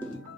Bye.